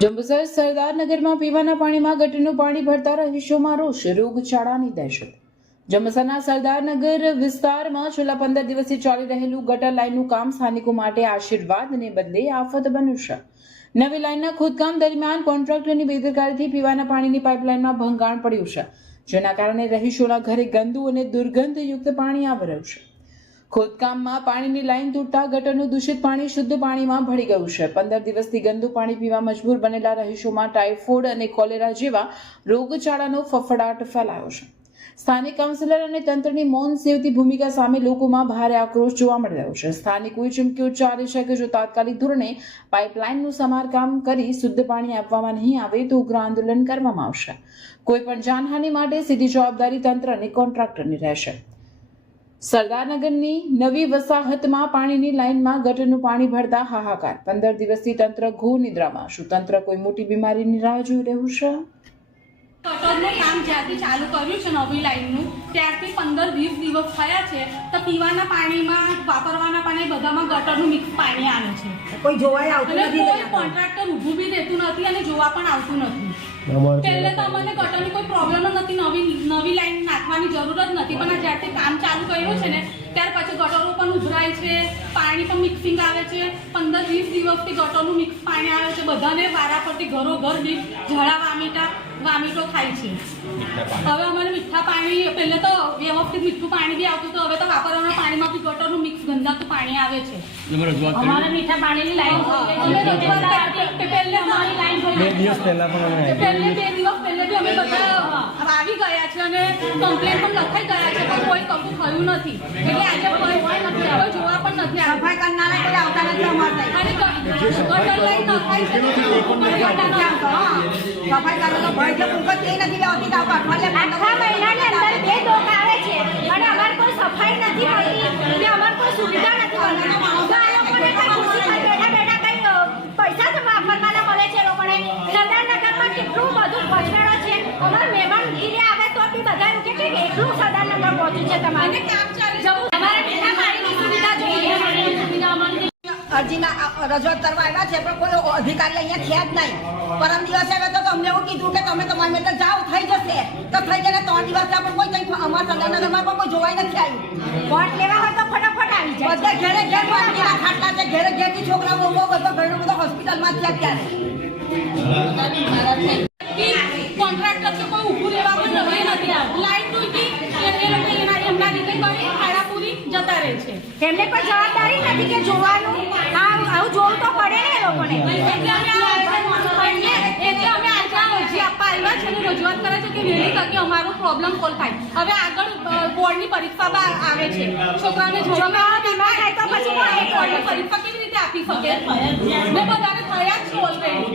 જંબુસર સરદારનગરમાં પીવાના પાણીમાં ગટરનું પાણી ભરતા રહીશોમાં રોષ, રોગચાળાની દહેશત. જંબુસરના સરદારનગર વિસ્તારમાં છેલ્લા 15 દિવસથી ચાલી રહેલું ગટર લાઇનનું કામ સ્થાનિકો માટે આશીર્વાદને બદલે આફત બન્યું છે. નવી લાઇનના ખોદકામ દરમિયાન કોન્ટ્રાક્ટરની બેદરકારીથી પીવાના પાણીની પાઇપલાઇનમાં ભંગાણ પડ્યું છે, જેના કારણે રહીશોના ઘરે ગંદુ અને દુર્ગંધયુક્ત પાણી આવી રહ્યું છે. ખોદકામમાં પાણીની લાઇન તૂટતા ગટરનું દૂષિત પાણી શુદ્ધ પાણીમાં ભળી ગયું છે. 15 દિવસથી ગંદુ પાણી પીવા મજબૂર બનેલા રહીશોમાં ટાઇફોઇડ અને કોલેરા જેવા રોગચાળાનો ફફડાટ ફેલાયો છે. સ્થાનિક કાઉન્સિલર અને તંત્રની મૌન સેવતી ભૂમિકા સામે લોકોમાં ભારે આક્રોશ જોવા મળી રહ્યો છે. સ્થાનિકોએ ચીમકી ઉચ્ચારી છે કે જો તાત્કાલિક ધોરણે પાઇપલાઇનનું સમારકામ કરી શુદ્ધ પાણી આપવામાં નહીં આવે તો ઉગ્ર આંદોલન કરવામાં આવશે. કોઈ પણ જાનહાનિ માટે સીધી જવાબદારી તંત્ર અને કોન્ટ્રાક્ટરની રહેશે. સરદારનગરની નવી વસાહતમાં પાણીની લાઇનમાં ગટરનું પાણી ભરતા હાહાકાર. 15 દિવસથી તંત્ર ઘોર નિદ્રામાં. શું તંત્ર કોઈ મોટી બીમારીની રાહ જોઈ રહ્યું છે? ગટરનું કામ જ્યારથી ચાલુ કર્યું છે નવી લાઇનનું ત્યારથી 15-20 દિવસ થયા છે તો પીવાના પાણીમાં વાપરવાના પાણી બધામાં ગટરનું મિક્સ પાણી આવે છે. કોઈ જોવાય આવતું નથી, કોઈ કોન્ટ્રાક્ટર ઊભું બી રહેતું નથી અને જોવા પણ આવતું નથી. પહેલે તો અમને ગટરની કોઈ પ્રોબ્લેમ નથી, નવી લાઈન નાખવાની જરૂર જ નથી, પણ જ્યારથી કામ ચાલુ કર્યું છે ને ત્યાર પછી ગટરો પણ ઉભરાય છે, પાણી પણ મિક્સિંગ આવે છે. 15-20 દિવસથી ગટરનું મિક્સ પાણી આવે છે. બધાને વારાફરતી ઘરો ઘર ઝાડા વામીટો થાય છે. હવે અમારે મીઠા પાણી પહેલે તો વ્યવસ્થિત મીઠું પાણી બી આવતું હતું, હવે તો વાપરવાના પાણીમાં બી ગટરનું મિક્સ ગંદાતું પાણી આવે છે. અમારે મીઠા પાણીની લાઈન પહેલે અમારી લાઈન 2 દિવસ પહેલા પણ 2 દિવસ પહેલે બી અમે બધા આવી ગયા છે અને કમ્પ્લેન પણ લખાઈ ગયા છે, પણ કોઈ કશું થયું નથી. એટલે આજે કોઈ જોવા પણ નથી આવ્યું. સફાઈ કરનારા કોઈ આવતા નથી અમારે. અને ગટર લાઈન નખાઈ છે, સફાઈ કરવાનો ભય જે પૂરતો તે નથી લેવાતી તો આખા મહિનાની અંદર 2 ડોક આવે છે અને અમારે કોઈ સફાઈ નથી થતી અને અમારે કોઈ સુવિધા નથી મળતી. તો આ લોકોને કઈ ખુશી બેઠા બેઠા કઈ પૈસા જ વાપરવાના મળે છે. લોકોને સરદારનગરમાં કેટલું બધું પછાડો છે. અમારે મહેમાનગીરી આવે તો બી બધા એવું કે એટલું સરદારનગર પહોંચ્યું છે. તમારે કામ ચાલુ અમારે મીઠા પાણીની સુવિધા જોઈએ. અરજીના રજૂઆત કરવા આવ્યા છે પણ કોઈ અધિકારી અહીંયા છે જ નહીં. પરમ દિવસે હવે તો તમને એવું કીધું કે તમે તમારી મેટર જાઓ, થઈ જશે તો થઈ જશે. 3 દિવસ પણ કોઈ કંઈ અમારા સરદારનગરમાં પણ કોઈ જોવાઈ નથી આવ્યું. વોટ લેવા હોય તો ફટાફટ આવી જાય. બધા ઘરે ઘેર પાણીના ખાટલા છે, ઘરે ઘેરથી છોકરાઓ બધા ઘરનો બધો હોસ્પિટલમાં જ છે અત્યારે. કોન્ટ્રાક્ટર તો કોઈ ઊભું રહેવા પણ નવાઈ નથી. લાઈન તૂટી એમના રીતે કરી ખાડાપુરી જતા રહે છે. એમને કોઈ જવાબદારી નથી કે જોવાનું. આવું જોવું તો પડે ને એ લોકોને. એટલે અમે આજે અરજી આપવા આવ્યા છે અને રજૂઆત કરે છે કે વહેલી તકે અમારો પ્રોબ્લેમ સોલ્વ થાય. હવે આગળ બોર્ડની પરીક્ષા આવે છે, છોકરાઓને છોકરાઓ બીમાર થાય તો પછી બોર્ડની પરીક્ષા કેવી રીતે આપી શકે? મેં બધાને થયા જ છે ઓલરેડી.